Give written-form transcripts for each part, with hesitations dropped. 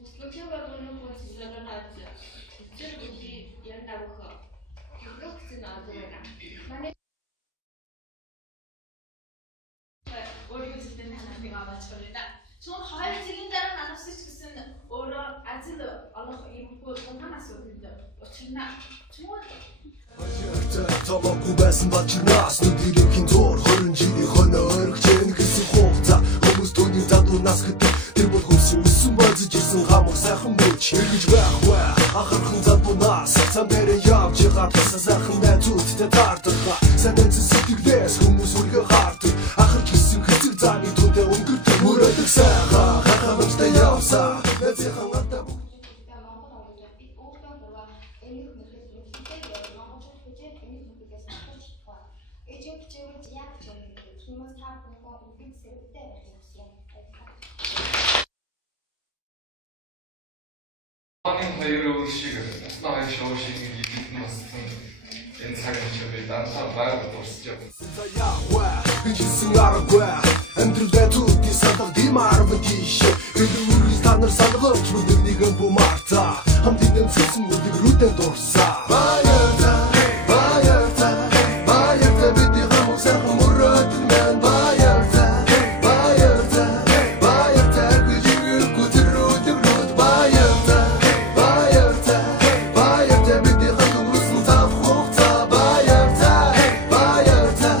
Устойчивая выносливость задолжаться. Циркули янтавха. Продукция надо. өөрийн зүйлтэй танахыг аваач байна. Чон хоёр жилийн дараа надаас ч гэсэн өөрөө ажил олох юмгүй томхон асуудал учирна. Чон Толохгүй байсан бачнаас нүдэрийн зур 20 жилийн хоноо өргөжэн гэсэн хугацаа хүмүүс түүний задуунаас гэдэг тэр бол хүссэн өссөн базж ирсэн хамаг сайхан мөч эргэж байх бай анхаархан задуунаас цамдэрэ явж байгаа тасаа сайхан найзуудтай таардах санаач сэтгэлээс хүмүүс үргэ хаардаг ахарч гисэн хэцэг зааны түндэ өнгөрдөг мөрөдөг сайхан хахамжтай явсаа найзынхан атаа Onun hayır oluşu göre. Aslında hayır şovuşu gibi gitmezsin. En sakınca bir dansa var mı dostum? Гисэн аргагүй амьдралдаа түти садах димарв тийш элүүрий танар салгаж бүдэг нэгэн бумарта хамтын цэцэн бүдэг рүүтэн дурсаа баярта баярта баярта бидний хамаг сайхан мөрөд мэн баярта баярта баярта гүжиггүй тэрүүдэг рүүд баярта баярта баярта бидний хамаг русан тав хугацаа баярта баярта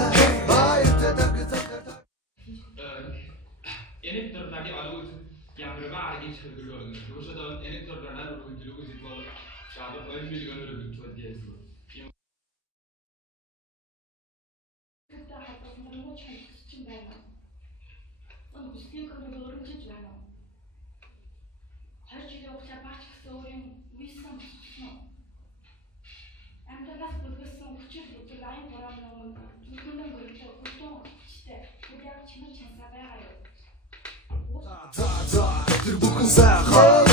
Enektorlarni olib gapirma argin chirgirgan. O'shadan enektorlardan urg'unchilik o'zitib shabi o'yinchilikdan urg'unchi deysiz. Когда я посмотрела очень сильно. Он быстрее как бы рычит рано. Хочу я уже бачить историю висам. Амтагас бүгдсэн хүчээр бүтэглайн бараанаа зүгтэн гөрч өгтөн чтэй. Бүгд чимэр чансаа байгаа юу? Тэр бүхэн сайхан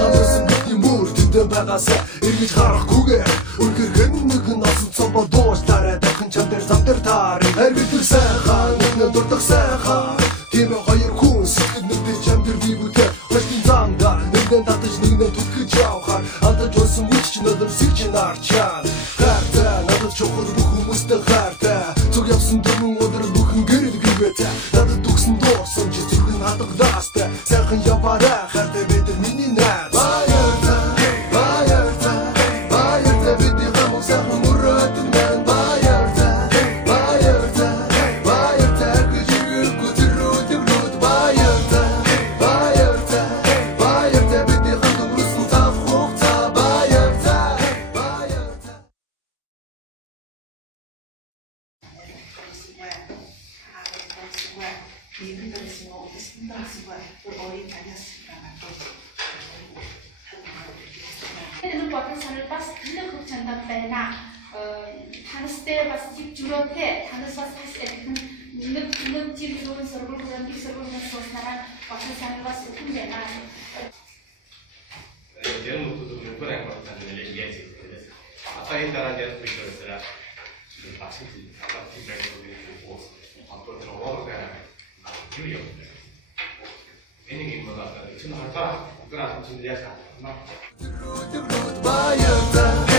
хамарсан бидний мөр тэдэн байгаасаа эргэж харахгүйгээр үнээр хэн нэгэн асуу цомбол дуушлаарай дахин чам дээр зам дээр таарай хайр бид сайхан нэгэн дурдах сайхан тийм хоёр хүн сэтгэл нүдээ чам дээр бий бүтээ хойшин замда нэгэн татаж нэгэн түтгэж явхаар алдаж унсан үуч ч надад сэрч нарчаа хайртай надад чухал бүх хүмүүстэй хайртай зүг явсан дөрвөн өдөр бүхэн гэрэл гэрвэтэй надад дүгсэн дуурсан чи зүрхэн хадгалаастай сайхан яваарай хайртай бид миний найз баярта баярта баярта бидний хамаг сайхан мөрөд мэн баярта баярта баярта гүжиггүй тэрүүдэг рүүд баярта баярта баярта бидний хамаг русан тав хугацаа баярта баярта энэ бодсон санал бас тэнэг хөв чандаг байна. Танастай бас жиг журоотэй танаас бас хайстай нэг жиг зүүн сургууль нэг сургуулийн сууснараа бодсон санал бас өгөн байна. Diğer mutluluk mümkün ekmaktan neleye çektiğiniz. Hatta en daha diğer bir şey mesela başka bir anlatım bir olsun. Hatta çoğu da biliyor. Benim gibi burada bütün harita biraz için yaşa. Баярта